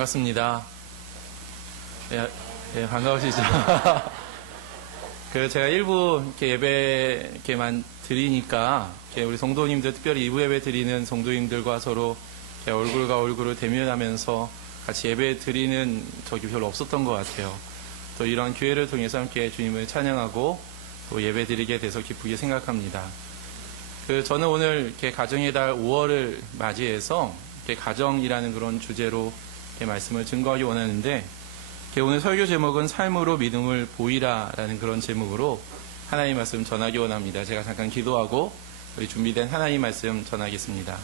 반갑습니다. 예, 반가우시죠? 제가 일부 예배만 드리니까, 우리 성도님들, 특별히 2부 예배 드리는 성도님들과 서로 얼굴과 얼굴을 대면하면서 같이 예배 드리는 적이 별로 없었던 것 같아요. 또 이런 기회를 통해서 함께 주님을 찬양하고 또 예배 드리게 돼서 기쁘게 생각합니다. 저는 오늘 가정의 달 5월을 맞이해서 가정이라는 그런 주제로 말씀을 증거하기 원하는데, 오늘 설교 제목은 삶으로 믿음을 보이라라는 그런 제목으로 하나님 말씀 전하기 원합니다. 제가 잠깐 기도하고 우리 준비된 하나님 말씀 전하겠습니다.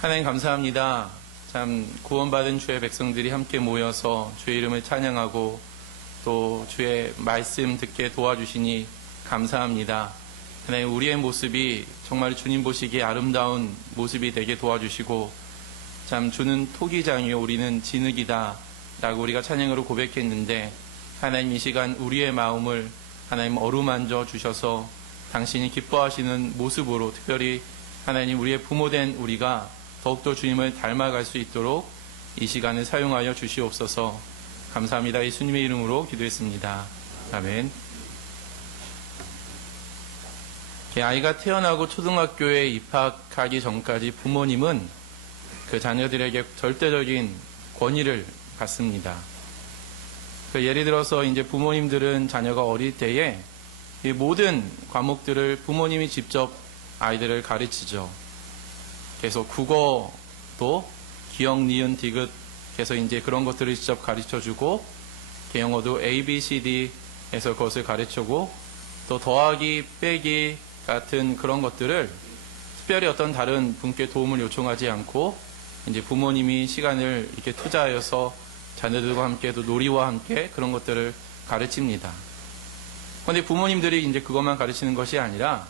하나님 감사합니다. 참 구원받은 주의 백성들이 함께 모여서 주의 이름을 찬양하고 또 주의 말씀 듣게 도와주시니 감사합니다. 하나님, 우리의 모습이 정말 주님 보시기에 아름다운 모습이 되게 도와주시고, 참 주는 토기장이요 우리는 진흙이다 라고 우리가 찬양으로 고백했는데, 하나님 이 시간 우리의 마음을 하나님 어루만져 주셔서 당신이 기뻐하시는 모습으로, 특별히 하나님 우리의 부모된 우리가 더욱더 주님을 닮아갈 수 있도록 이 시간을 사용하여 주시옵소서. 감사합니다. 예수님의 이름으로 기도했습니다. 아멘. 아이가 태어나고 초등학교에 입학하기 전까지 부모님은 그 자녀들에게 절대적인 권위를 갖습니다. 예를 들어서 이제 부모님들은 자녀가 어릴 때에 이 모든 과목들을 부모님이 직접 아이들을 가르치죠. 그래서 국어도 기역, 니은, 디귿 해서 이제 그런 것들을 직접 가르쳐주고, 영어도 A, B, C, D 해서 그것을 가르쳐주고, 또 더하기, 빼기 같은 그런 것들을 특별히 어떤 다른 분께 도움을 요청하지 않고 이제 부모님이 시간을 이렇게 투자하여서 자녀들과 함께 또 놀이와 함께 그런 것들을 가르칩니다. 그런데 부모님들이 이제 그것만 가르치는 것이 아니라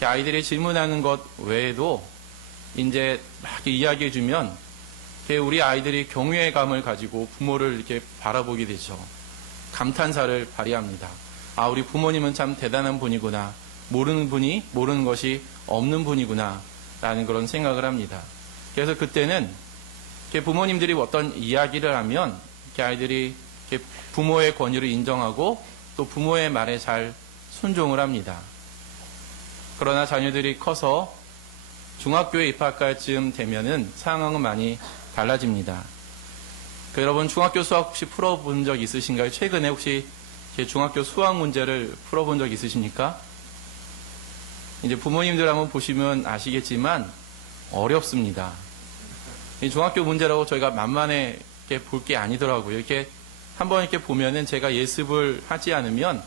아이들이 질문하는 것 외에도 이제 막 이야기해 주면 우리 아이들이 경외의 감을 가지고 부모를 이렇게 바라보게 되죠. 감탄사를 발휘합니다. 아, 우리 부모님은 참 대단한 분이구나. 모르는 분이 모르는 것이 없는 분이구나 라는 그런 생각을 합니다. 그래서 그때는 부모님들이 어떤 이야기를 하면 아이들이 부모의 권위를 인정하고 또 부모의 말에 잘 순종을 합니다. 그러나 자녀들이 커서 중학교에 입학할 즈음 되면은 상황은 많이 달라집니다. 여러분 중학교 수학 혹시 풀어본 적 있으신가요? 최근에 혹시 중학교 수학 문제를 풀어본 적 있으십니까? 이제 부모님들 한번 보시면 아시겠지만 어렵습니다. 이 중학교 문제라고 저희가 만만해 볼 게 아니더라고요. 이렇게 한번 이렇게 보면은 제가 예습을 하지 않으면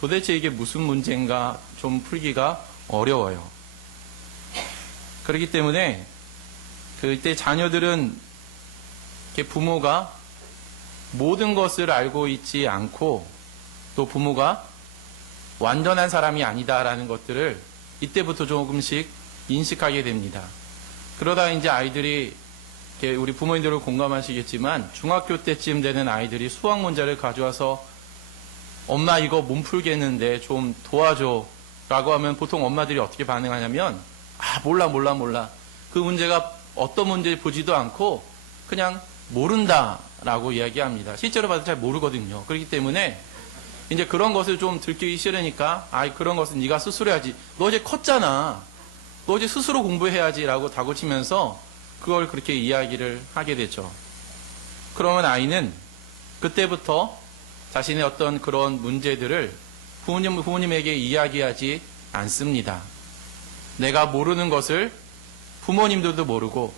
도대체 이게 무슨 문제인가 좀 풀기가 어려워요. 그렇기 때문에 그때 자녀들은 부모가 모든 것을 알고 있지 않고 또 부모가 완전한 사람이 아니다라는 것들을 이때부터 조금씩 인식하게 됩니다. 그러다 이제 아이들이 우리 부모님들을 공감하시겠지만 중학교 때쯤 되는 아이들이 수학 문제를 가져와서 엄마 이거 못 풀겠는데 좀 도와줘 라고 하면 보통 엄마들이 어떻게 반응하냐면 아 몰라 그 문제가 어떤 문제인지 보지도 않고 그냥 모른다 라고 이야기합니다. 실제로 봐도 잘 모르거든요. 그렇기 때문에 이제 그런 것을 좀 들키기 싫으니까 아이 그런 것은 네가 스스로 해야지. 너 이제 컸잖아. 너 이제 스스로 공부해야지 라고 다그치면서 그걸 그렇게 이야기를 하게 되죠. 그러면 아이는 그때부터 자신의 어떤 그런 문제들을 부모님에게 이야기하지 않습니다. 내가 모르는 것을 부모님들도 모르고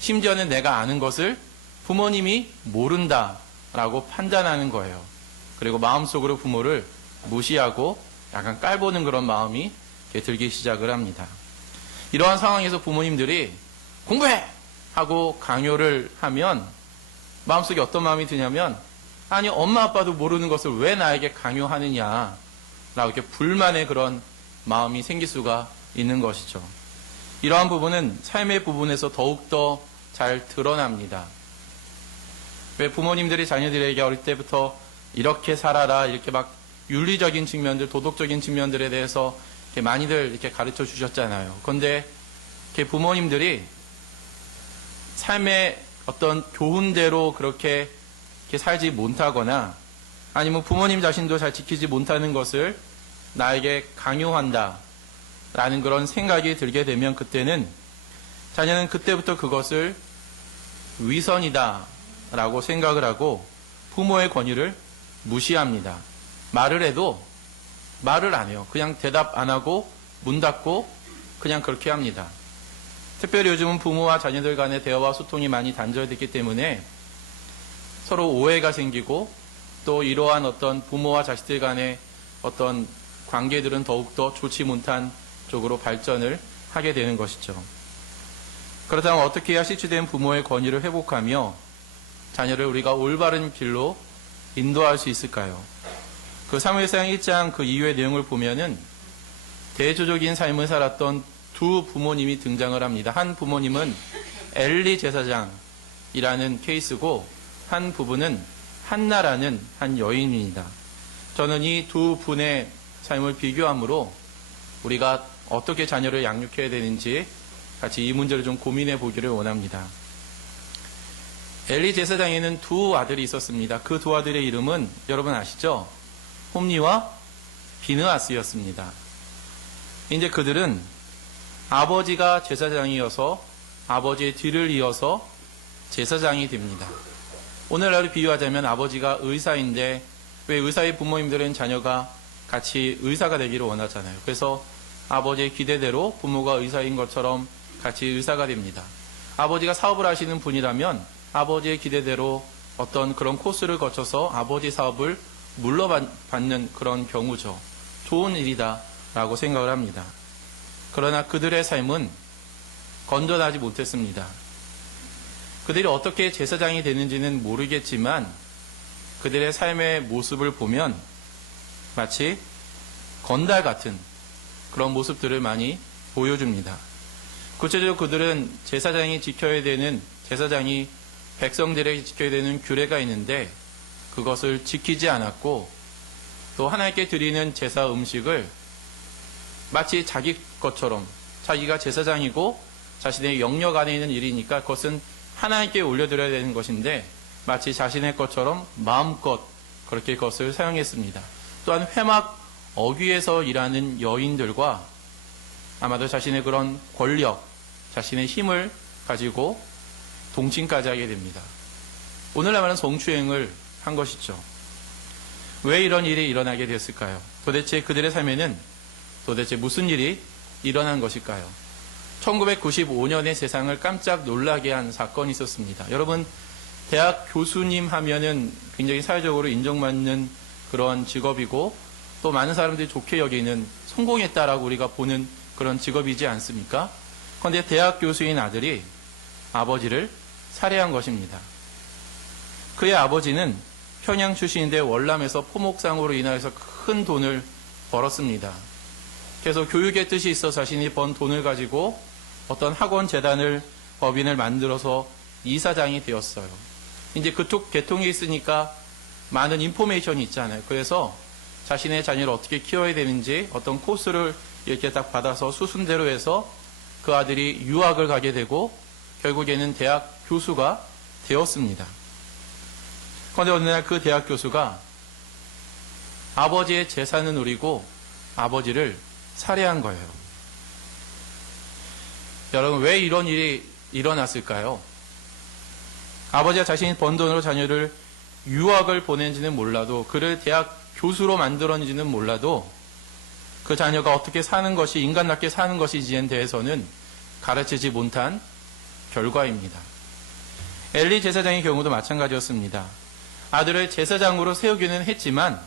심지어는 내가 아는 것을 부모님이 모른다라고 판단하는 거예요. 그리고 마음속으로 부모를 무시하고 약간 깔보는 그런 마음이 들기 시작을 합니다. 이러한 상황에서 부모님들이 공부해! 하고 강요를 하면 마음속에 어떤 마음이 드냐면 아니 엄마 아빠도 모르는 것을 왜 나에게 강요하느냐 라고 이렇게 불만의 그런 마음이 생길 수가 있는 것이죠. 이러한 부분은 삶의 부분에서 더욱더 잘 드러납니다. 왜 부모님들이 자녀들에게 어릴 때부터 이렇게 살아라 이렇게 막 윤리적인 측면들, 도덕적인 측면들에 대해서 이렇게 많이들 이렇게 가르쳐 주셨잖아요. 그런데 이렇게 부모님들이 삶의 어떤 교훈대로 그렇게 살지 못하거나 아니면 부모님 자신도 잘 지키지 못하는 것을 나에게 강요한다 라는 그런 생각이 들게 되면 그때는 자녀는 그때부터 그것을 위선이다 라고 생각을 하고 부모의 권유를 무시합니다. 말을 해도 말을 안 해요. 그냥 대답 안 하고 문 닫고 그냥 그렇게 합니다. 특별히 요즘은 부모와 자녀들 간의 대화와 소통이 많이 단절됐기 때문에 서로 오해가 생기고 또 이러한 어떤 부모와 자식들 간의 어떤 관계들은 더욱더 좋지 못한 쪽으로 발전을 하게 되는 것이죠. 그렇다면 어떻게 해야 실추된 부모의 권위를 회복하며 자녀를 우리가 올바른 길로 인도할 수 있을까요? 그 사무엘상 1장 그 이후의 내용을 보면은 대조적인 삶을 살았던 두 부모님이 등장을 합니다. 한 부모님은 엘리 제사장이라는 케이스고 한 부부는 한나라는 한 여인입니다. 저는 이 두 분의 삶을 비교함으로 우리가 어떻게 자녀를 양육해야 되는지 같이 이 문제를 좀 고민해 보기를 원합니다. 엘리 제사장에는 두 아들이 있었습니다. 그 두 아들의 이름은 여러분 아시죠? 홈니와 비느하스였습니다. 이제 그들은 아버지가 제사장이어서 아버지의 뒤를 이어서 제사장이 됩니다. 오늘날로 비유하자면 아버지가 의사인데 왜 의사의 부모님들은 자녀가 같이 의사가 되기를 원하잖아요. 그래서 아버지의 기대대로 부모가 의사인 것처럼 같이 의사가 됩니다. 아버지가 사업을 하시는 분이라면 아버지의 기대대로 어떤 그런 코스를 거쳐서 아버지 사업을 물러받는 그런 경우죠. 좋은 일이다 라고 생각을 합니다. 그러나 그들의 삶은 건전하지 못했습니다. 그들이 어떻게 제사장이 되는지는 모르겠지만 그들의 삶의 모습을 보면 마치 건달 같은 그런 모습들을 많이 보여줍니다. 구체적으로 그들은 제사장이 백성들에게 지켜야 되는 규례가 있는데 그것을 지키지 않았고 또 하나님께 드리는 제사 음식을 마치 자기 것처럼 자기가 제사장이고 자신의 영역 안에 있는 일이니까 그것은 하나님께 올려드려야 되는 것인데 마치 자신의 것처럼 마음껏 그렇게 그것을 사용했습니다. 또한 회막 어귀에서 일하는 여인들과 아마도 자신의 그런 권력, 자신의 힘을 가지고 동침까지 하게 됩니다. 오늘날 말하는 성추행을 한 것이죠. 왜 이런 일이 일어나게 됐을까요? 도대체 그들의 삶에는 도대체 무슨 일이 일어난 것일까요? 1995년에 세상을 깜짝 놀라게 한 사건이 있었습니다. 여러분, 대학 교수님 하면은 굉장히 사회적으로 인정받는 그런 직업이고 또 많은 사람들이 좋게 여기는 성공했다라고 우리가 보는 그런 직업이지 않습니까? 그런데 대학 교수인 아들이 아버지를 살해한 것입니다. 그의 아버지는 평양 출신인데 월남에서 포목상으로 인하여서 큰 돈을 벌었습니다. 그래서 교육의 뜻이 있어 자신이 번 돈을 가지고 어떤 학원 재단을 법인을 만들어서 이사장이 되었어요. 이제 그쪽 계통에 있으니까 많은 인포메이션이 있잖아요. 그래서 자신의 자녀를 어떻게 키워야 되는지 어떤 코스를 이렇게 딱 받아서 수순대로 해서 그 아들이 유학을 가게 되고 결국에는 대학 교수가 되었습니다. 그런데 어느 날 그 대학 교수가 아버지의 재산을 노리고 아버지를 살해한 거예요. 여러분, 왜 이런 일이 일어났을까요? 아버지가 자신이 번 돈으로 자녀를 유학을 보낸지는 몰라도 그를 대학 교수로 만들었는지는 몰라도 그 자녀가 어떻게 사는 것이 인간답게 사는 것인지에 대해서는 가르치지 못한 결과입니다. 엘리 제사장의 경우도 마찬가지였습니다. 아들을 제사장으로 세우기는 했지만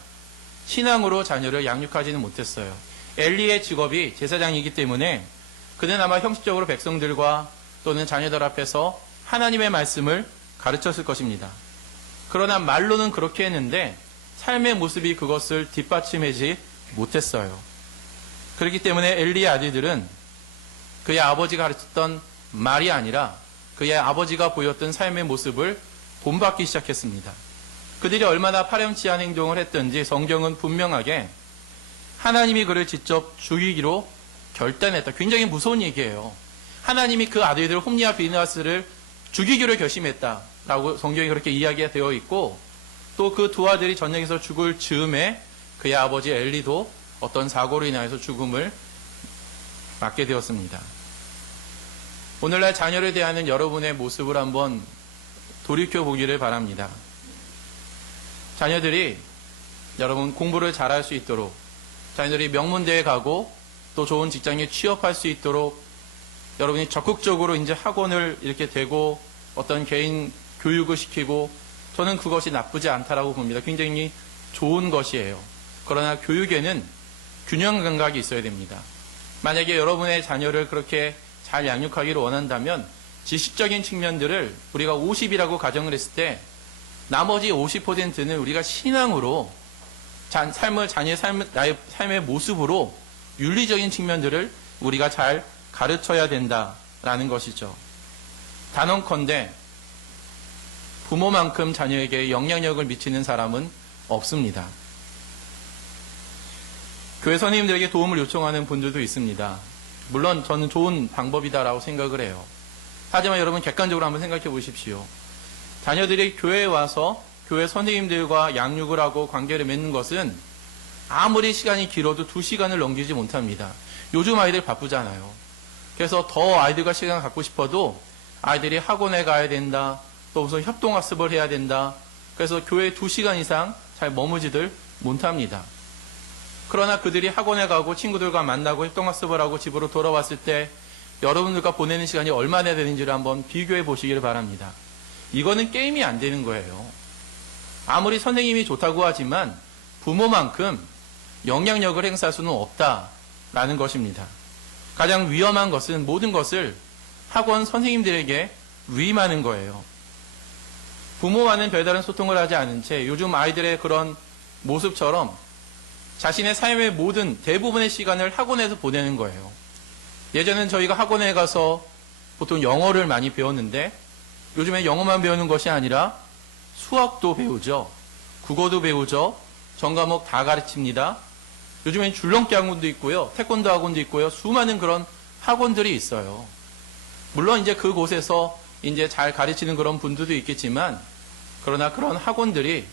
신앙으로 자녀를 양육하지는 못했어요. 엘리의 직업이 제사장이기 때문에 그는 아마 형식적으로 백성들과 또는 자녀들 앞에서 하나님의 말씀을 가르쳤을 것입니다. 그러나 말로는 그렇게 했는데 삶의 모습이 그것을 뒷받침하지 못했어요. 그렇기 때문에 엘리의 아들들은 그의 아버지가 가르쳤던 말이 아니라 그의 아버지가 보였던 삶의 모습을 본받기 시작했습니다. 그들이 얼마나 파렴치한 행동을 했든지 성경은 분명하게 하나님이 그를 직접 죽이기로 결단했다. 굉장히 무서운 얘기예요. 하나님이 그 아들들 홈니와 비느하스를 죽이기로 결심했다라고 성경이 그렇게 이야기가 되어 있고, 또 그 두 아들이 전쟁에서 죽을 즈음에 그의 아버지 엘리도 어떤 사고로 인하여서 죽음을 맞게 되었습니다. 오늘날 자녀를 대하는 여러분의 모습을 한번 돌이켜보기를 바랍니다. 자녀들이 여러분 공부를 잘할 수 있도록, 자녀들이 명문대에 가고 또 좋은 직장에 취업할 수 있도록 여러분이 적극적으로 이제 학원을 이렇게 대고 어떤 개인 교육을 시키고, 저는 그것이 나쁘지 않다라고 봅니다. 굉장히 좋은 것이에요. 그러나 교육에는 균형 감각이 있어야 됩니다. 만약에 여러분의 자녀를 그렇게 잘 양육하기를 원한다면 지식적인 측면들을 우리가 50이라고 가정을 했을 때 나머지 50%는 우리가 신앙으로 자녀의 나의 삶의 모습으로 윤리적인 측면들을 우리가 잘 가르쳐야 된다라는 것이죠. 단언컨대 부모만큼 자녀에게 영향력을 미치는 사람은 없습니다. 교회 선생님들에게 도움을 요청하는 분들도 있습니다. 물론 저는 좋은 방법이다라고 생각을 해요. 하지만 여러분 객관적으로 한번 생각해 보십시오. 자녀들이 교회에 와서 교회 선생님들과 양육을 하고 관계를 맺는 것은 아무리 시간이 길어도 2시간을 넘기지 못합니다. 요즘 아이들 바쁘잖아요. 그래서 더 아이들과 시간을 갖고 싶어도 아이들이 학원에 가야 된다, 또 무슨 협동학습을 해야 된다, 그래서 교회에 2시간 이상 잘 머무지들 못합니다. 그러나 그들이 학원에 가고 친구들과 만나고 협동학습을 하고 집으로 돌아왔을 때 여러분들과 보내는 시간이 얼마나 되는지를 한번 비교해 보시기를 바랍니다. 이거는 게임이 안 되는 거예요. 아무리 선생님이 좋다고 하지만 부모만큼 영향력을 행사할 수는 없다라는 것입니다. 가장 위험한 것은 모든 것을 학원 선생님들에게 위임하는 거예요. 부모와는 별다른 소통을 하지 않은 채 요즘 아이들의 그런 모습처럼 자신의 삶의 모든 대부분의 시간을 학원에서 보내는 거예요. 예전엔 저희가 학원에 가서 보통 영어를 많이 배웠는데 요즘엔 영어만 배우는 것이 아니라 수학도 배우죠. 국어도 배우죠. 전 과목 다 가르칩니다. 요즘엔 줄넘기 학원도 있고요. 태권도 학원도 있고요. 수많은 그런 학원들이 있어요. 물론 이제 그곳에서 이제 잘 가르치는 그런 분들도 있겠지만, 그러나 그런 학원들이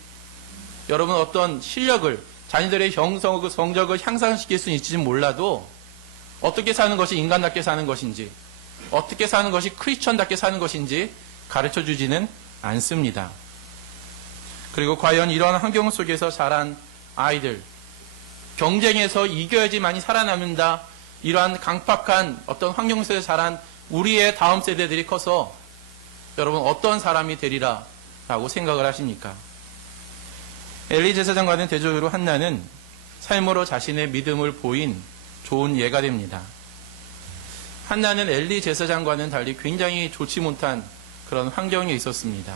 여러분 어떤 실력을, 자녀들의 성적을 향상시킬 수는 있을지 몰라도 어떻게 사는 것이 인간답게 사는 것인지, 어떻게 사는 것이 크리스천답게 사는 것인지 가르쳐 주지는 않습니다. 그리고 과연 이러한 환경 속에서 자란 아이들, 경쟁에서 이겨야지만이 살아남는다, 이러한 강팍한 어떤 환경 속에서 자란 우리의 다음 세대들이 커서 여러분 어떤 사람이 되리라 라고 생각을 하십니까? 엘리 제사장과는 대조적으로 한나는 삶으로 자신의 믿음을 보인 좋은 예가 됩니다. 한나는 엘리 제사장과는 달리 굉장히 좋지 못한 그런 환경에 있었습니다.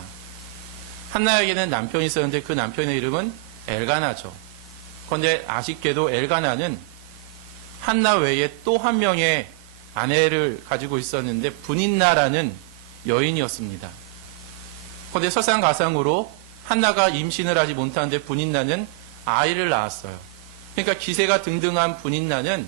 한나에게는 남편이 있었는데 그 남편의 이름은 엘가나죠. 그런데 아쉽게도 엘가나는 한나 외에 또 한 명의 아내를 가지고 있었는데 분인나라는 여인이었습니다. 그런데 설상가상으로 한나가 임신을 하지 못하는데 분인나는 아이를 낳았어요. 그러니까 기세가 등등한 분인나는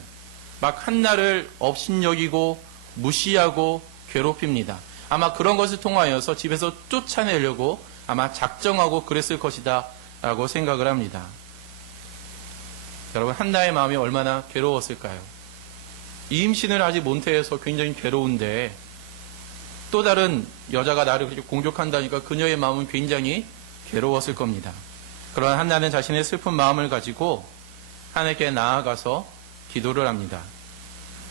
막 한나를 업신여기고 무시하고 괴롭힙니다. 아마 그런 것을 통하여서 집에서 쫓아내려고 아마 작정하고 그랬을 것이다 라고 생각을 합니다. 여러분, 한나의 마음이 얼마나 괴로웠을까요? 임신을 하지 못해서 굉장히 괴로운데 또 다른 여자가 나를 그렇게 공격한다니까 그녀의 마음은 굉장히 괴로웠을 겁니다. 그러나 한나는 자신의 슬픈 마음을 가지고 하나님께 나아가서 기도를 합니다.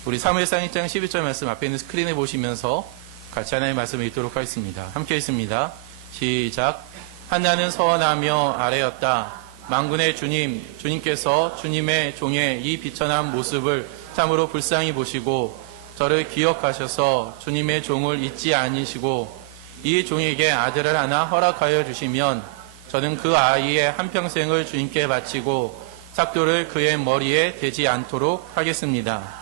우리 사무엘상 1장 11절 말씀 앞에 있는 스크린에 보시면서 같이 하나님의 말씀을 읽도록 하겠습니다. 함께 읽습니다. 시작. 한나는 서원하며 아뢰었다. 만군의 주님, 주님께서 주님의 종의 이 비천한 모습을 참으로 불쌍히 보시고 저를 기억하셔서 주님의 종을 잊지 아니시고 이 종에게 아들을 하나 허락하여 주시면 저는 그 아이의 한평생을 주님께 바치고 삭도를 그의 머리에 대지 않도록 하겠습니다.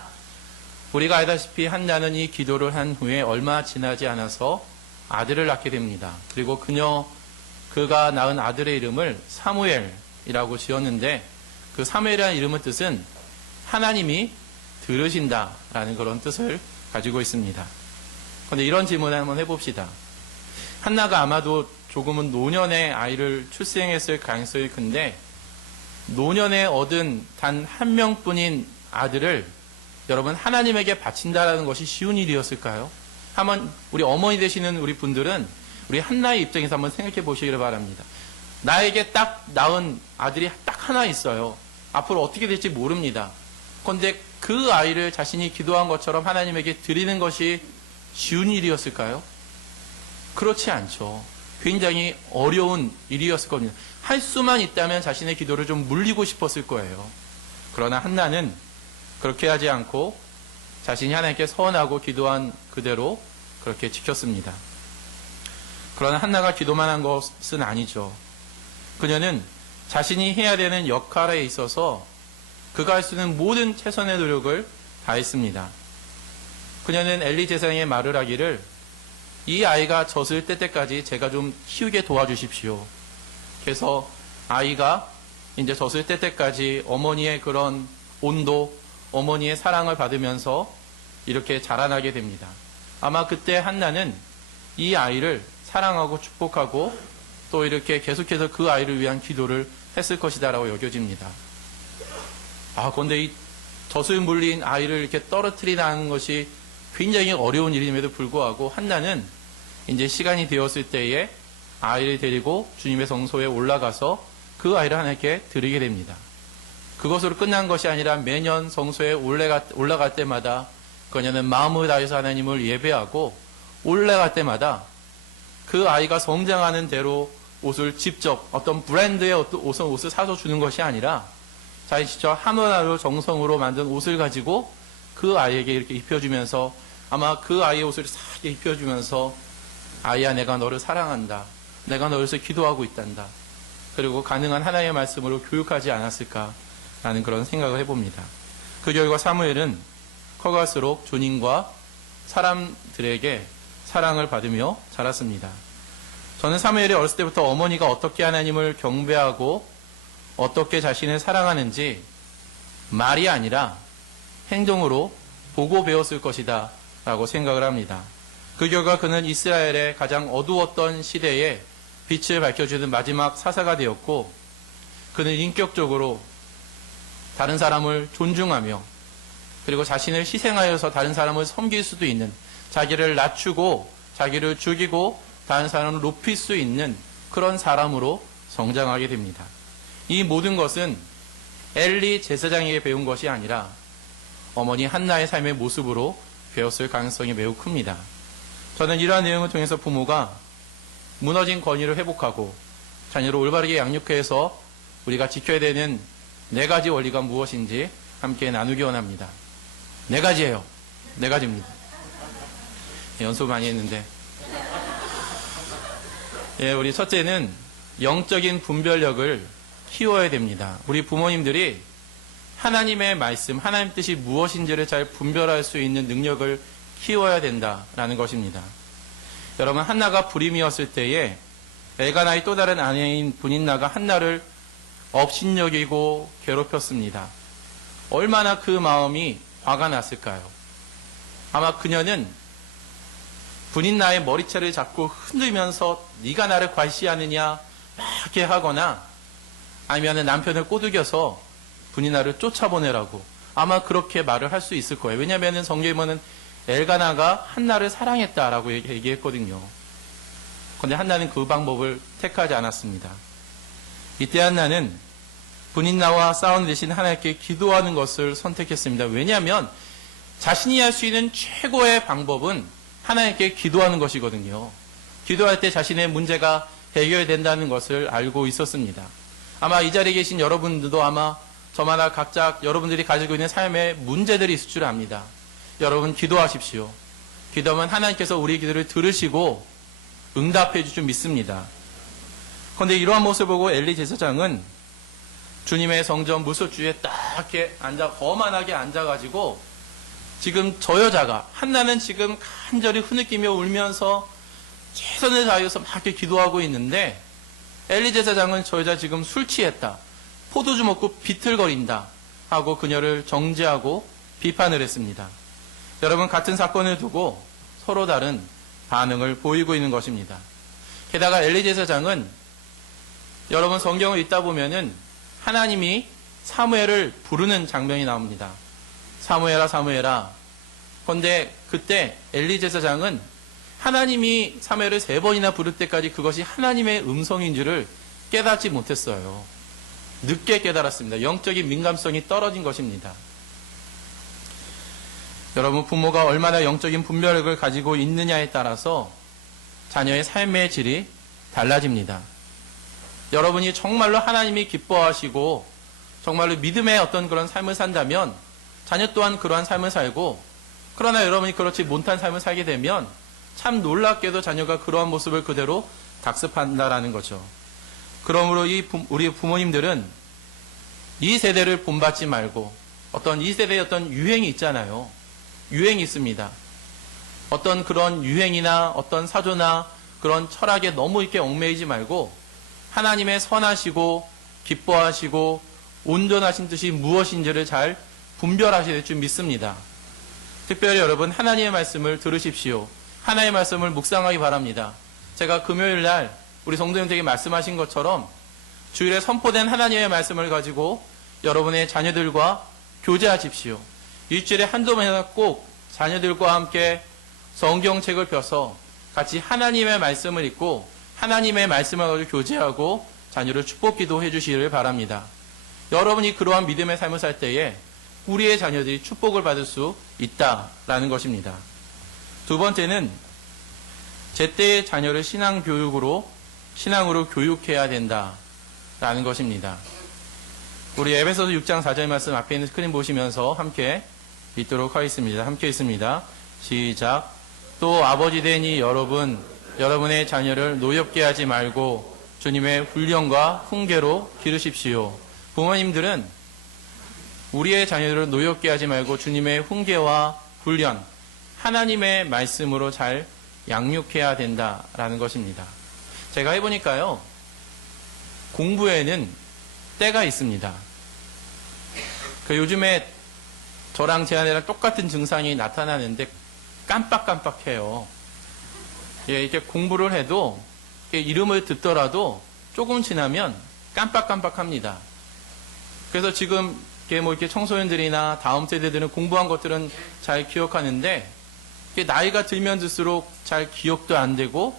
우리가 알다시피 한나는 이 기도를 한 후에 얼마 지나지 않아서 아들을 낳게 됩니다. 그리고 그가 낳은 아들의 이름을 사무엘이라고 지었는데 그 사무엘이라는 이름의 뜻은 하나님이 들으신다라는 그런 뜻을 가지고 있습니다. 그런데 이런 질문을 한번 해봅시다. 한나가 아마도 조금은 노년에 아이를 출생했을 가능성이 큰데 노년에 얻은 단 한 명뿐인 아들을 여러분 하나님에게 바친다라는 것이 쉬운 일이었을까요? 한번 우리 어머니 되시는 우리 분들은 우리 한나의 입장에서 한번 생각해 보시기를 바랍니다. 나에게 딱 낳은 아들이 딱 하나 있어요. 앞으로 어떻게 될지 모릅니다. 그런데 그 아이를 자신이 기도한 것처럼 하나님에게 드리는 것이 쉬운 일이었을까요? 그렇지 않죠. 굉장히 어려운 일이었을 겁니다. 할 수만 있다면 자신의 기도를 좀 물리고 싶었을 거예요. 그러나 한나는 그렇게 하지 않고 자신이 하나님께 서원하고 기도한 그대로 그렇게 지켰습니다. 그러나 한나가 기도만 한 것은 아니죠. 그녀는 자신이 해야 되는 역할에 있어서 그가 할 수 있는 모든 최선의 노력을 다했습니다. 그녀는 엘리 제사장의 말을 하기를 이 아이가 젖을 뗄 때까지 제가 좀 키우게 도와주십시오. 그래서 아이가 이제 젖을 뗄 때까지 어머니의 그런 온도, 어머니의 사랑을 받으면서 이렇게 자라나게 됩니다. 아마 그때 한나는 이 아이를 사랑하고 축복하고 또 이렇게 계속해서 그 아이를 위한 기도를 했을 것이다라고 여겨집니다. 그런데 이 젖을 물린 아이를 이렇게 떨어뜨리는 것이 굉장히 어려운 일임에도 불구하고 한나는 이제 시간이 되었을 때에 아이를 데리고 주님의 성소에 올라가서 그 아이를 하나님께 드리게 됩니다. 그것으로 끝난 것이 아니라 매년 성소에 올라갈 때마다 그녀는 마음을 다해서 하나님을 예배하고 올라갈 때마다 그 아이가 성장하는 대로 옷을 직접 어떤 브랜드의 옷을 사서 주는 것이 아니라 자기 직접 하나하나 정성으로 만든 옷을 가지고 그 아이에게 이렇게 입혀주면서 아마 그 아이의 옷을 싹 입혀주면서 아이야 내가 너를 사랑한다. 내가 너를 위해서 기도하고 있단다. 그리고 가능한 하나님의 말씀으로 교육하지 않았을까라는 그런 생각을 해봅니다. 그 결과 사무엘은 커갈수록 주님과 사람들에게 사랑을 받으며 자랐습니다. 저는 사무엘이 어렸을 때부터 어머니가 어떻게 하나님을 경배하고 어떻게 자신을 사랑하는지 말이 아니라 행동으로 보고 배웠을 것이다 라고 생각을 합니다. 그 결과 그는 이스라엘의 가장 어두웠던 시대에 빛을 밝혀주는 마지막 사사가 되었고 그는 인격적으로 다른 사람을 존중하며 그리고 자신을 희생하여서 다른 사람을 섬길 수도 있는 자기를 낮추고 자기를 죽이고 다른 사람을 높일 수 있는 그런 사람으로 성장하게 됩니다. 이 모든 것은 엘리 제사장에게 배운 것이 아니라 어머니 한나의 삶의 모습으로 배웠을 가능성이 매우 큽니다. 저는 이러한 내용을 통해서 부모가 무너진 권위를 회복하고 자녀를 올바르게 양육해서 우리가 지켜야 되는 4가지 원리가 무엇인지 함께 나누기 원합니다. 4가지예요. 4가지입니다. 연습 많이 했는데. 우리 첫째는 영적인 분별력을 키워야 됩니다. 우리 부모님들이 하나님의 말씀, 하나님 뜻이 무엇인지를 잘 분별할 수 있는 능력을 키워야 된다라는 것입니다. 여러분, 한나가 불임이었을 때에 엘가나의 또 다른 아내인 분인나가 한나를 업신여기고 괴롭혔습니다. 얼마나 그 마음이 화가 났을까요? 아마 그녀는 분인나의 머리채를 잡고 흔들면서 네가 나를 괄시하느냐 막 이렇게 하거나 아니면 남편을 꼬드겨서 분인나를 쫓아보내라고 아마 그렇게 말을 할 수 있을 거예요. 왜냐하면 성경에 보면 엘가나가 한나를 사랑했다라고 얘기했거든요. 그런데 한나는 그 방법을 택하지 않았습니다. 이때 한나는 분인나와 싸우는 대신 하나님께 기도하는 것을 선택했습니다. 왜냐하면 자신이 할 수 있는 최고의 방법은 하나님께 기도하는 것이거든요. 기도할 때 자신의 문제가 해결된다는 것을 알고 있었습니다. 아마 이 자리에 계신 여러분들도 아마 저마다 각자 여러분들이 가지고 있는 삶에 문제들이 있을 줄 압니다. 여러분 기도하십시오. 기도하면 하나님께서 우리의 기도를 들으시고 응답해 주실 줄 믿습니다. 그런데 이러한 모습을 보고 엘리 제사장은 주님의 성전 무소주에 딱 이렇게 거만하게 앉아가지고 지금 저 여자가 한나는 지금 간절히 흐느끼며 울면서 최선을 다해서 막 이렇게 기도하고 있는데 엘리 제사장은 저 여자 지금 술 취했다. 포도주 먹고 비틀거린다. 하고 그녀를 정죄하고 비판을 했습니다. 여러분 같은 사건을 두고 서로 다른 반응을 보이고 있는 것입니다. 게다가 엘리 제사장은 여러분 성경을 읽다 보면은 하나님이 사무엘을 부르는 장면이 나옵니다. 사무엘아 사무엘아. 그런데 그때 엘리 제사장은 하나님이 사무엘을 3번이나 부를 때까지 그것이 하나님의 음성인 줄을 깨닫지 못했어요. 늦게 깨달았습니다. 영적인 민감성이 떨어진 것입니다. 여러분, 부모가 얼마나 영적인 분별력을 가지고 있느냐에 따라서 자녀의 삶의 질이 달라집니다. 여러분이 정말로 하나님이 기뻐하시고 정말로 믿음의 어떤 그런 삶을 산다면 자녀 또한 그러한 삶을 살고, 그러나 여러분이 그렇지 못한 삶을 살게 되면 참 놀랍게도 자녀가 그러한 모습을 그대로 답습한다라는 거죠. 그러므로 우리 부모님들은 이 세대를 본받지 말고 어떤 이 세대의 어떤 유행이 있잖아요. 유행이 있습니다. 어떤 그런 유행이나 어떤 사조나 그런 철학에 너무 이렇게 얽매이지 말고 하나님의 선하시고 기뻐하시고 온전하신 뜻이 무엇인지를 잘 분별하셔야 될 줄 믿습니다. 특별히 여러분, 하나님의 말씀을 들으십시오. 하나님의 말씀을 묵상하기 바랍니다. 제가 금요일 날 우리 성도님들에게 말씀하신 것처럼 주일에 선포된 하나님의 말씀을 가지고 여러분의 자녀들과 교제하십시오. 일주일에 한두 번이나 꼭 자녀들과 함께 성경책을 펴서 같이 하나님의 말씀을 읽고 하나님의 말씀을 가지고 교제하고 자녀를 축복기도 해주시기를 바랍니다. 여러분이 그러한 믿음의 삶을 살 때에 우리의 자녀들이 축복을 받을 수 있다라는 것입니다. 두 번째는 제때의 자녀를 신앙으로 교육해야 된다라는 것입니다. 우리 에베소서 6장 4절 말씀 앞에 있는 스크린 보시면서 함께 읽도록 하겠습니다. 함께 읽습니다. 시작. 또 아버지 되니 여러분의 자녀를 노엽게 하지 말고 주님의 훈련과 훈계로 기르십시오. 부모님들은 우리의 자녀들을 노엽게 하지 말고 주님의 훈계와 훈련, 하나님의 말씀으로 잘 양육해야 된다라는 것입니다. 제가 해보니까요, 공부에는 때가 있습니다. 요즘에 저랑 제 아내랑 똑같은 증상이 나타나는데 깜빡깜빡해요. 이렇게 공부를 해도 이름을 듣더라도 조금 지나면 깜빡깜빡합니다. 그래서 지금 이렇게 청소년들이나 다음 세대들은 공부한 것들은 잘 기억하는데 나이가 들면 들수록 잘 기억도 안 되고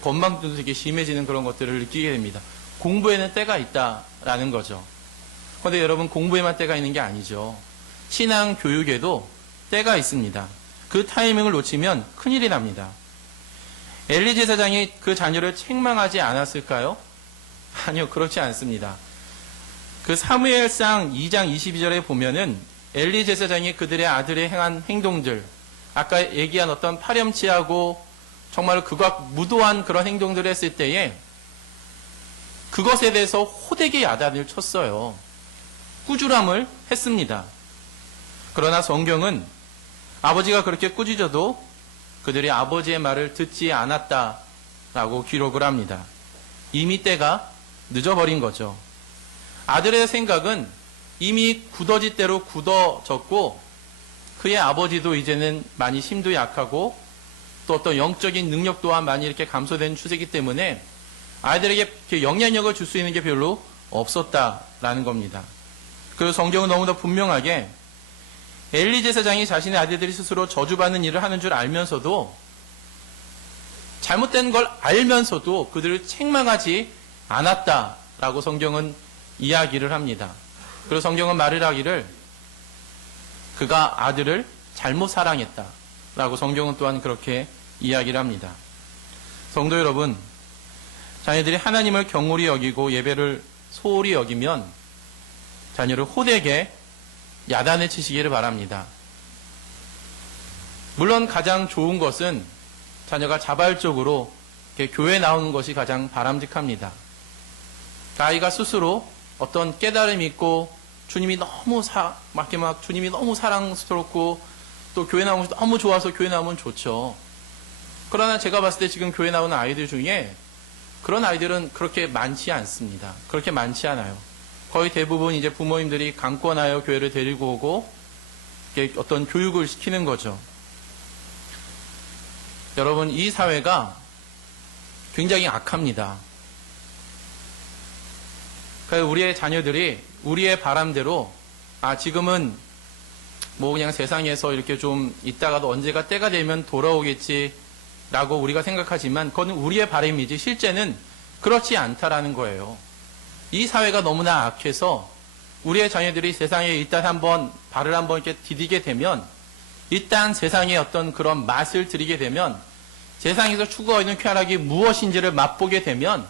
건망증도 되게 심해지는 그런 것들을 느끼게 됩니다. 공부에는 때가 있다라는 거죠. 그런데 여러분, 공부에만 때가 있는 게 아니죠. 신앙 교육에도 때가 있습니다. 그 타이밍을 놓치면 큰일이 납니다. 엘리 제사장이 그 자녀를 책망하지 않았을까요? 아니요, 그렇지 않습니다. 그 사무엘상 2장 22절에 보면은 엘리 제사장이 그들의 아들의 행한 행동들, 아까 얘기한 어떤 파렴치하고 정말 극악 무도한 그런 행동들을 했을 때에 그것에 대해서 호되게 야단을 쳤어요. 꾸지람을 했습니다. 그러나 성경은 아버지가 그렇게 꾸짖어도 그들이 아버지의 말을 듣지 않았다라고 기록을 합니다. 이미 때가 늦어버린 거죠. 아들의 생각은 이미 굳어질 대로 굳어졌고 그의 아버지도 이제는 많이 힘도 약하고 또 어떤 영적인 능력 또한 많이 이렇게 감소된 추세이기 때문에 아이들에게 영향력을 줄 수 있는 게 별로 없었다라는 겁니다. 그리고 성경은 너무나 분명하게 엘리 제사장이 자신의 아들들이 스스로 저주받는 일을 하는 줄 알면서도 잘못된 걸 알면서도 그들을 책망하지 않았다라고 성경은 이야기를 합니다. 그리고 성경은 말을 하기를 그가 아들을 잘못 사랑했다라고 성경은 또한 그렇게 이야기를 합니다. 성도 여러분, 자녀들이 하나님을 경홀히 여기고 예배를 소홀히 여기면 자녀를 호되게 야단을 치시기를 바랍니다. 물론 가장 좋은 것은 자녀가 자발적으로 교회에 나오는 것이 가장 바람직합니다. 아이가 스스로 어떤 깨달음이 있고 주님이 너무 주님이 너무 사랑스럽고 또 교회 나오는 것이 너무 좋아서 교회 나오면 좋죠. 그러나 제가 봤을 때 지금 교회 나오는 아이들 중에 그런 아이들은 그렇게 많지 않습니다. 그렇게 많지 않아요. 거의 대부분 이제 부모님들이 강권하여 교회를 데리고 오고 어떤 교육을 시키는 거죠. 여러분, 이 사회가 굉장히 악합니다. 그래서 우리의 자녀들이 우리의 바람대로 지금은 뭐 그냥 세상에서 이렇게 좀 있다가도 언제가 때가 되면 돌아오겠지라고 우리가 생각하지만 그건 우리의 바람이지 실제는 그렇지 않다라는 거예요. 이 사회가 너무나 악해서 우리의 자녀들이 세상에 일단 한번 발을 한번 이렇게 디디게 되면 일단 세상의 어떤 그런 맛을 들이게 되면 세상에서 추구하고 있는 쾌락이 무엇인지를 맛보게 되면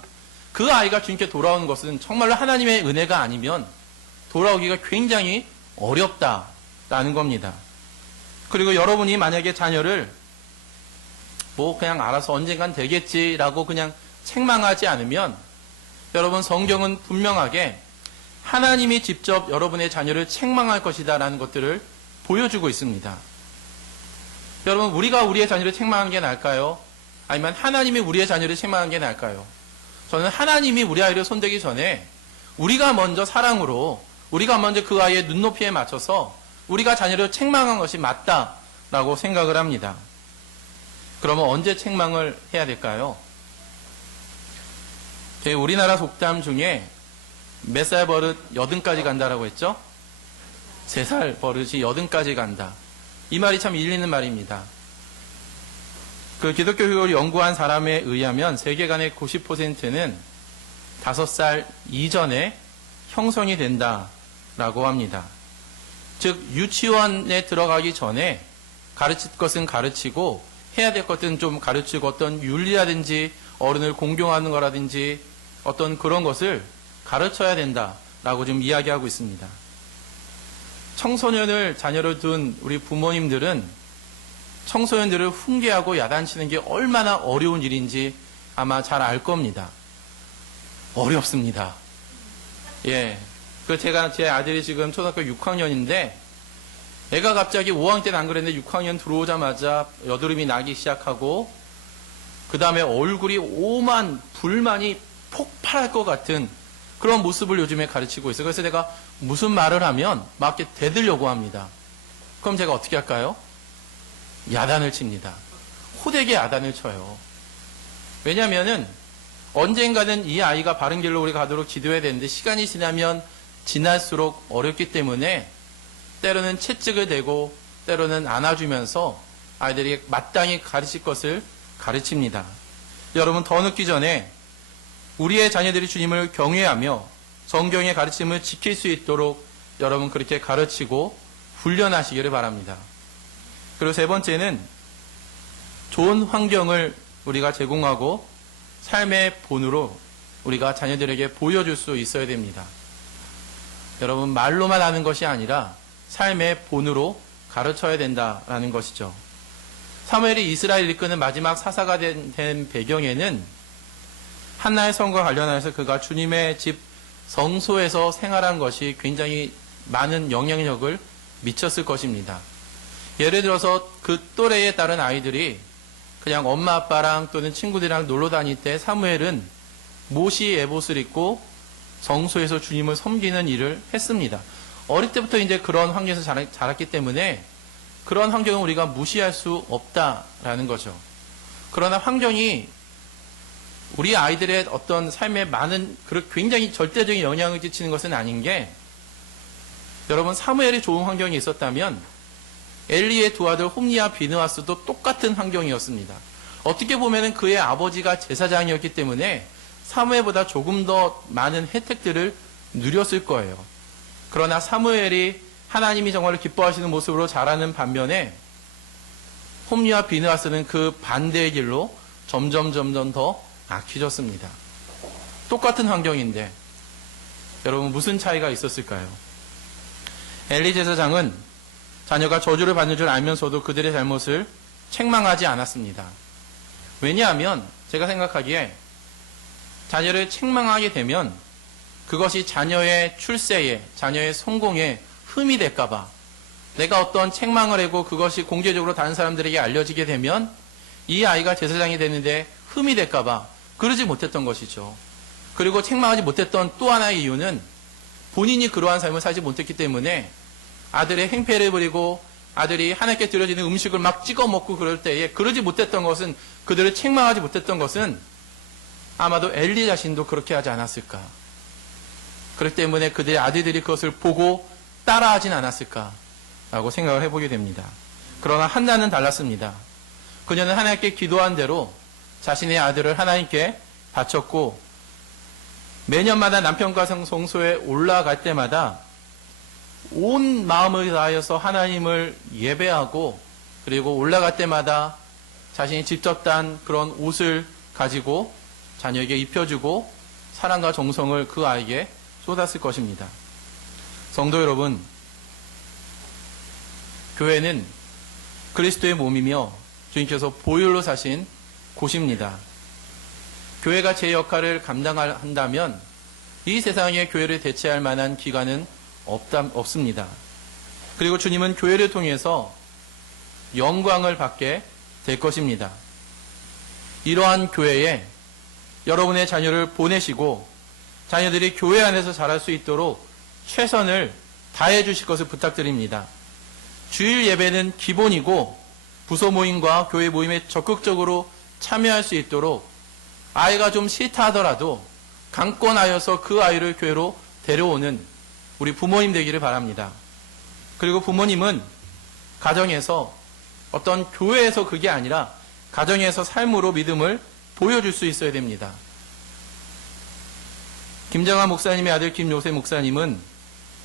그 아이가 주님께 돌아오는 것은 정말로 하나님의 은혜가 아니면 돌아오기가 굉장히 어렵다라는 겁니다. 그리고 여러분이 만약에 자녀를 뭐 그냥 알아서 언젠간 되겠지라고 그냥 책망하지 않으면 여러분 성경은 분명하게 하나님이 직접 여러분의 자녀를 책망할 것이다라는 것들을 보여주고 있습니다. 여러분 우리가 우리의 자녀를 책망하는 게 나을까요? 아니면 하나님이 우리의 자녀를 책망하는 게 나을까요? 저는 하나님이 우리 아이를 손대기 전에 우리가 먼저 사랑으로 우리가 먼저 그 아이의 눈높이에 맞춰서 우리가 자녀를 책망한 것이 맞다라고 생각을 합니다. 그러면 언제 책망을 해야 될까요? 우리나라 속담 중에 몇 살 버릇 여든까지 간다라고 했죠? 3살 버릇이 여든까지 간다. 이 말이 참 일리 있는 말입니다. 그 기독교 교육을 연구한 사람에 의하면 세계관의 90%는 5살 이전에 형성이 된다라고 합니다. 즉 유치원에 들어가기 전에 가르칠 것은 가르치고 해야 될 것은 좀 가르치고 어떤 윤리라든지 어른을 공경하는 거라든지 어떤 그런 것을 가르쳐야 된다라고 지금 이야기하고 있습니다. 청소년을 자녀로 둔 우리 부모님들은 청소년들을 훈계하고 야단치는 게 얼마나 어려운 일인지 아마 잘 알 겁니다. 어렵습니다. 예. 제가 제 아들이 지금 초등학교 6학년인데 애가 갑자기 5학년 때는 안 그랬는데 6학년 들어오자마자 여드름이 나기 시작하고 그 다음에 얼굴이 오만 불만이 폭발할 것 같은 그런 모습을 요즘에 가르치고 있어요. 그래서 내가 무슨 말을 하면 막 이렇게 대들려고 합니다. 그럼 제가 어떻게 할까요? 야단을 칩니다. 호되게 야단을 쳐요. 왜냐하면은 언젠가는 이 아이가 바른 길로 우리가 가도록 지도해야 되는데 시간이 지나면 지날수록 어렵기 때문에 때로는 채찍을 대고 때로는 안아주면서 아이들이 마땅히 가르칠 것을 가르칩니다. 여러분 더 늦기 전에 우리의 자녀들이 주님을 경외하며 성경의 가르침을 지킬 수 있도록 여러분 그렇게 가르치고 훈련하시기를 바랍니다. 그리고 세 번째는 좋은 환경을 우리가 제공하고 삶의 본으로 우리가 자녀들에게 보여줄 수 있어야 됩니다. 여러분 말로만 하는 것이 아니라 삶의 본으로 가르쳐야 된다라는 것이죠. 사무엘이 이스라엘을 이끄는 마지막 사사가 된 배경에는 한나의 성과 관련해서 그가 주님의 집 성소에서 생활한 것이 굉장히 많은 영향력을 미쳤을 것입니다. 예를 들어서 그 또래에 따른 아이들이 그냥 엄마 아빠랑 또는 친구들이랑 놀러 다닐 때 사무엘은 모시 에봇을 입고 성소에서 주님을 섬기는 일을 했습니다. 어릴 때부터 이제 그런 환경에서 자랐기 때문에 그런 환경은 우리가 무시할 수 없다라는 거죠. 그러나 환경이 우리 아이들의 어떤 삶에 많은 굉장히 절대적인 영향을 끼치는 것은 아닌 게 여러분 사무엘이 좋은 환경이 있었다면 엘리의 두 아들 홈니와 비느하스도 똑같은 환경이었습니다. 어떻게 보면 그의 아버지가 제사장이었기 때문에 사무엘보다 조금 더 많은 혜택들을 누렸을 거예요. 그러나 사무엘이 하나님이 정말 기뻐하시는 모습으로 자라는 반면에 홈니와 비느하스는 그 반대의 길로 점점 더 악해졌습니다. 똑같은 환경인데 여러분 무슨 차이가 있었을까요? 엘리 제사장은 자녀가 저주를 받는 줄 알면서도 그들의 잘못을 책망하지 않았습니다. 왜냐하면 제가 생각하기에 자녀를 책망하게 되면 그것이 자녀의 출세에, 자녀의 성공에 흠이 될까봐 내가 어떤 책망을 하고 그것이 공개적으로 다른 사람들에게 알려지게 되면 이 아이가 제사장이 되는데 흠이 될까봐 그러지 못했던 것이죠. 그리고 책망하지 못했던 또 하나의 이유는 본인이 그러한 삶을 살지 못했기 때문에 아들의 행패를 부리고 아들이 하나님께 드려지는 음식을 막 찍어 먹고 그럴 때에 그러지 못했던 것은 그들을 책망하지 못했던 것은 아마도 엘리 자신도 그렇게 하지 않았을까. 그렇기 때문에 그들의 아들들이 그것을 보고 따라하진 않았을까라고 생각을 해보게 됩니다. 그러나 한나는 달랐습니다. 그녀는 하나님께 기도한 대로 자신의 아들을 하나님께 바쳤고 매년마다 남편과 성소에 올라갈 때마다 온 마음을 다하여서 하나님을 예배하고 그리고 올라갈 때마다 자신이 직접 딴 그런 옷을 가지고 자녀에게 입혀주고 사랑과 정성을 그 아이에게 쏟았을 것입니다. 성도 여러분, 교회는 그리스도의 몸이며 주님께서 보혈로 사신 곳입니다. 교회가 제 역할을 감당한다면 이 세상에 교회를 대체할 만한 기관은 없습니다. 그리고 주님은 교회를 통해서 영광을 받게 될 것입니다. 이러한 교회에 여러분의 자녀를 보내시고 자녀들이 교회 안에서 자랄 수 있도록 최선을 다해 주실 것을 부탁드립니다. 주일 예배는 기본이고 부서 모임과 교회 모임에 적극적으로 참여할 수 있도록 아이가 좀 싫다 하더라도 강권하여서 그 아이를 교회로 데려오는 우리 부모님 되기를 바랍니다. 그리고 부모님은 가정에서 어떤 교회에서 그게 아니라 가정에서 삶으로 믿음을 보여줄 수 있어야 됩니다. 김정환 목사님의 아들 김요셉 목사님은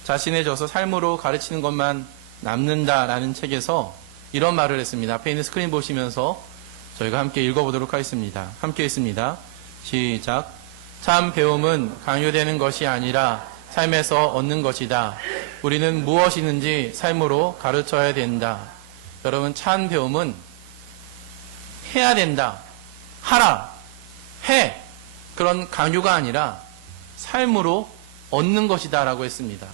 자신의 저서 삶으로 가르치는 것만 남는다라는 책에서 이런 말을 했습니다. 앞에 있는 스크린 보시면서 저희가 함께 읽어보도록 하겠습니다. 함께 있습니다. 시작. 참 배움은 강요되는 것이 아니라 삶에서 얻는 것이다. 우리는 무엇이든지 삶으로 가르쳐야 된다. 여러분, 참 배움은 해야 된다. 하라. 해. 그런 강요가 아니라 삶으로 얻는 것이다 라고 했습니다.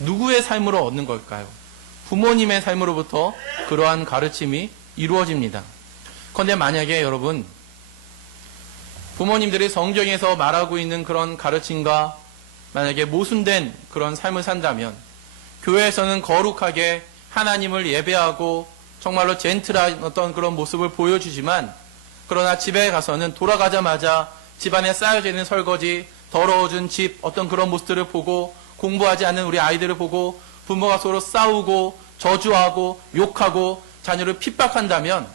누구의 삶으로 얻는 걸까요? 부모님의 삶으로부터 그러한 가르침이 이루어집니다. 그런데 만약에 여러분, 부모님들이 성경에서 말하고 있는 그런 가르침과 만약에 모순된 그런 삶을 산다면 교회에서는 거룩하게 하나님을 예배하고 정말로 젠틀한 어떤 그런 모습을 보여주지만 그러나 집에 가서는 돌아가자마자 집안에 쌓여져 있는 설거지, 더러워진 집, 어떤 그런 모습들을 보고 공부하지 않는 우리 아이들을 보고 부모가 서로 싸우고 저주하고 욕하고 자녀를 핍박한다면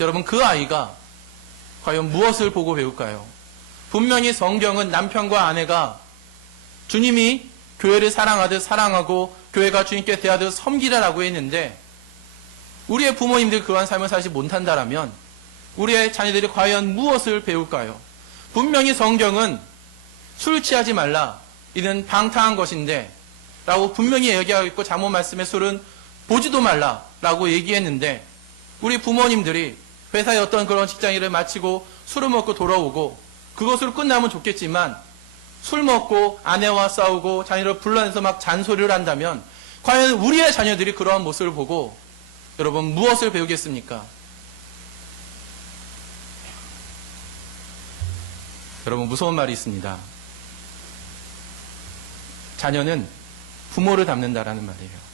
여러분, 그 아이가 과연 무엇을 보고 배울까요? 분명히 성경은 남편과 아내가 주님이 교회를 사랑하듯 사랑하고 교회가 주님께 대하듯 섬기라라고 했는데 우리의 부모님들이 그러한 삶을 사실 못한다라면 우리의 자녀들이 과연 무엇을 배울까요? 분명히 성경은 술 취하지 말라, 이는 방탕한 것인데 라고 분명히 얘기하고 있고 잠언 말씀에 술은 보지도 말라 라고 얘기했는데 우리 부모님들이 회사에 어떤 그런 직장일을 마치고 술을 먹고 돌아오고 그것으로 끝나면 좋겠지만 술 먹고 아내와 싸우고 자녀를 불러내서 막 잔소리를 한다면 과연 우리의 자녀들이 그러한 모습을 보고 여러분 무엇을 배우겠습니까? 여러분, 무서운 말이 있습니다. 자녀는 부모를 닮는다라는 말이에요.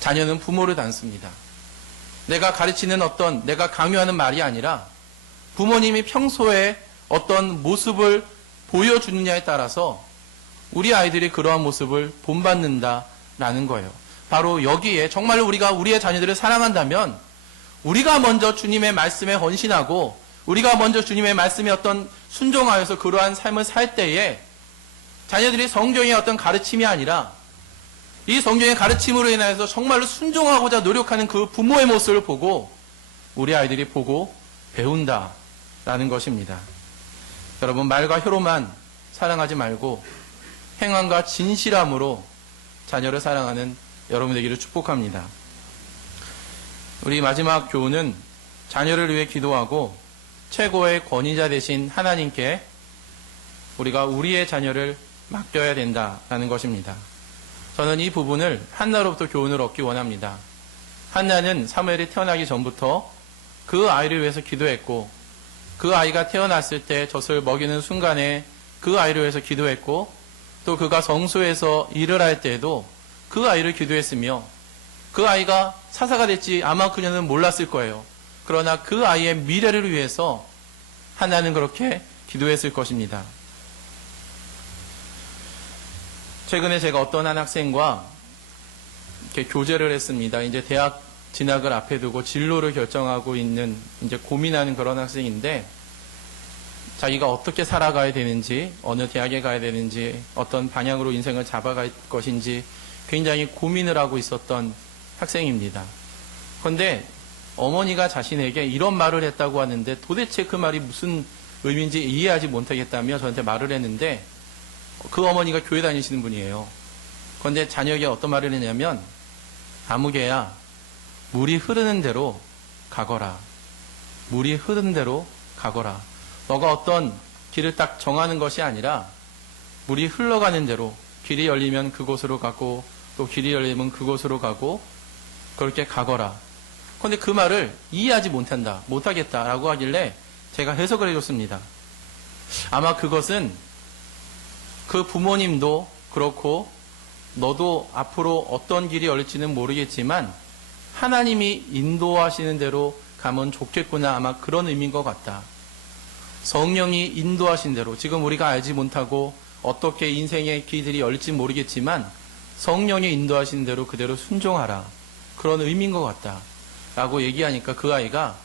자녀는 부모를 닮습니다. 내가 가르치는 내가 강요하는 말이 아니라 부모님이 평소에 어떤 모습을 보여주느냐에 따라서 우리 아이들이 그러한 모습을 본받는다라는 거예요. 바로 여기에 정말로 우리가 우리의 자녀들을 사랑한다면 우리가 먼저 주님의 말씀에 헌신하고 우리가 먼저 주님의 말씀에 어떤 순종하여서 그러한 삶을 살 때에 자녀들이 성경의 어떤 가르침이 아니라 이 성경의 가르침으로 인하여서 정말로 순종하고자 노력하는 그 부모의 모습을 보고 우리 아이들이 보고 배운다라는 것입니다. 여러분, 말과 혀로만 사랑하지 말고 행함과 진실함으로 자녀를 사랑하는 여러분 되기를 축복합니다. 우리 마지막 교훈은 자녀를 위해 기도하고 최고의 권위자 되신 하나님께 우리가 우리의 자녀를 맡겨야 된다라는 것입니다. 저는 이 부분을 한나로부터 교훈을 얻기 원합니다. 한나는 사무엘이 태어나기 전부터 그 아이를 위해서 기도했고 그 아이가 태어났을 때 젖을 먹이는 순간에 그 아이를 위해서 기도했고 또 그가 성소에서 일을 할 때에도 그 아이를 기도했으며 그 아이가 사사가 될지 아마 그녀는 몰랐을 거예요. 그러나 그 아이의 미래를 위해서 하나는 그렇게 기도했을 것입니다. 최근에 제가 어떤 한 학생과 이렇게 교제를 했습니다. 이제 대학 진학을 앞에 두고 진로를 결정하고 있는, 이제 고민하는 그런 학생인데, 자기가 어떻게 살아가야 되는지, 어느 대학에 가야 되는지, 어떤 방향으로 인생을 잡아갈 것인지 굉장히 고민을 하고 있었던 학생입니다. 그런데 어머니가 자신에게 이런 말을 했다고 하는데 도대체 그 말이 무슨 의미인지 이해하지 못하겠다며 저한테 말을 했는데, 그 어머니가 교회 다니시는 분이에요. 그런데 자녀에게 어떤 말을 했냐면, 아무개야, 물이 흐르는 대로 가거라. 물이 흐르는 대로 가거라. 너가 어떤 길을 딱 정하는 것이 아니라 물이 흘러가는 대로, 길이 열리면 그곳으로 가고 또 길이 열리면 그곳으로 가고 그렇게 가거라. 그런데 그 말을 이해하지 못하겠다라고 하길래 제가 해석을 해줬습니다. 아마 그것은 그 부모님도 그렇고 너도 앞으로 어떤 길이 열릴지는 모르겠지만 하나님이 인도하시는 대로 가면 좋겠구나, 아마 그런 의미인 것 같다. 성령이 인도하신 대로, 지금 우리가 알지 못하고 어떻게 인생의 길들이 열릴지 모르겠지만 성령이 인도하시는 대로 그대로 순종하라, 그런 의미인 것 같다 라고 얘기하니까 그 아이가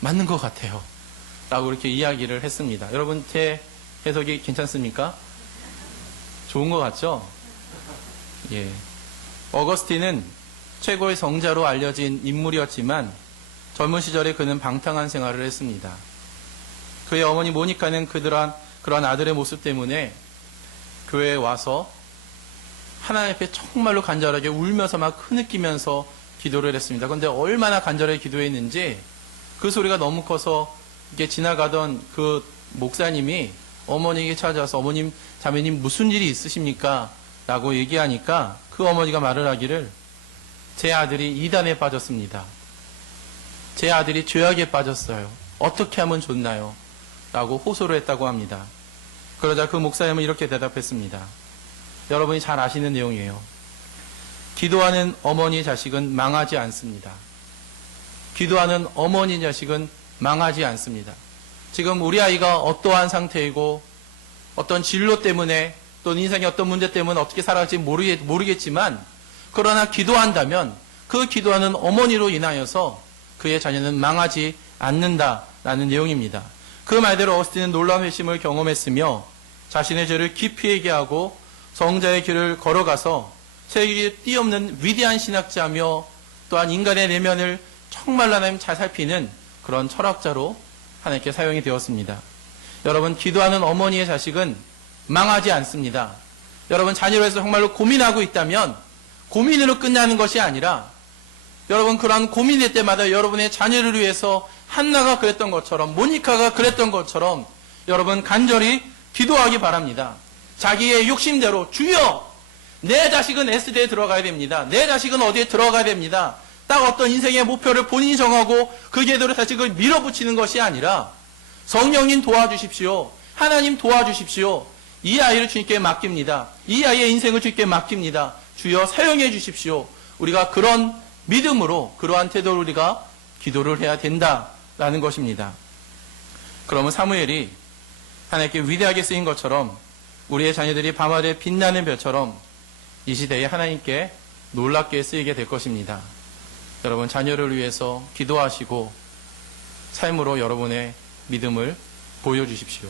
맞는 것 같아요 라고 이렇게 이야기를 했습니다. 여러분, 제 해석이 괜찮습니까? 좋은 것 같죠? 예. 어거스틴은 최고의 성자로 알려진 인물이었지만 젊은 시절에 그는 방탕한 생활을 했습니다. 그의 어머니 모니카는 그런 아들의 모습 때문에 교회에 와서 하나님 앞에 정말로 간절하게 울면서 막 흐느끼면서 기도를 했습니다. 그런데 얼마나 간절하게 기도했는지 그 소리가 너무 커서 이게 지나가던 그 목사님이 어머니에게 찾아와서 어머님, 자매님 무슨 일이 있으십니까? 라고 얘기하니까 그 어머니가 말을 하기를, 제 아들이 이단에 빠졌습니다. 제 아들이 죄악에 빠졌어요. 어떻게 하면 좋나요? 라고 호소를 했다고 합니다. 그러자 그 목사님은 이렇게 대답했습니다. 여러분이 잘 아시는 내용이에요. 기도하는 어머니 자식은 망하지 않습니다. 기도하는 어머니 자식은 망하지 않습니다. 지금 우리 아이가 어떠한 상태이고 어떤 진로 때문에 또 인생의 어떤 문제 때문에 어떻게 살아갈지 모르겠지만, 그러나 기도한다면 그 기도하는 어머니로 인하여서 그의 자녀는 망하지 않는다라는 내용입니다. 그 말대로 어거스틴은 놀라운 회심을 경험했으며 자신의 죄를 깊이 회개하고 성자의 길을 걸어가서 세계에 띄없는 위대한 신학자며 또한 인간의 내면을 정말 하나님 잘 살피는 그런 철학자로 하나님께 사용이 되었습니다. 여러분, 기도하는 어머니의 자식은 망하지 않습니다. 여러분, 자녀로 해서 정말로 고민하고 있다면 고민으로 끝나는 것이 아니라, 여러분, 그러한 고민일 때마다 여러분의 자녀를 위해서 한나가 그랬던 것처럼, 모니카가 그랬던 것처럼 여러분 간절히 기도하기 바랍니다. 자기의 욕심대로, 주여, 내 자식은 S대에 들어가야 됩니다. 내 자식은 어디에 들어가야 됩니다. 딱 어떤 인생의 목표를 본인이 정하고 그 궤도로 자식을 밀어붙이는 것이 아니라, 성령님 도와주십시오. 하나님 도와주십시오. 이 아이를 주님께 맡깁니다. 이 아이의 인생을 주님께 맡깁니다. 주여 사용해 주십시오. 우리가 그런 믿음으로, 그러한 태도로 우리가 기도를 해야 된다라는 것입니다. 그러면 사무엘이 하나님께 위대하게 쓰인 것처럼 우리의 자녀들이 밤하늘에 빛나는 별처럼 이 시대에 하나님께 놀랍게 쓰이게 될 것입니다. 여러분, 자녀를 위해서 기도하시고 삶으로 여러분의 믿음을 보여주십시오.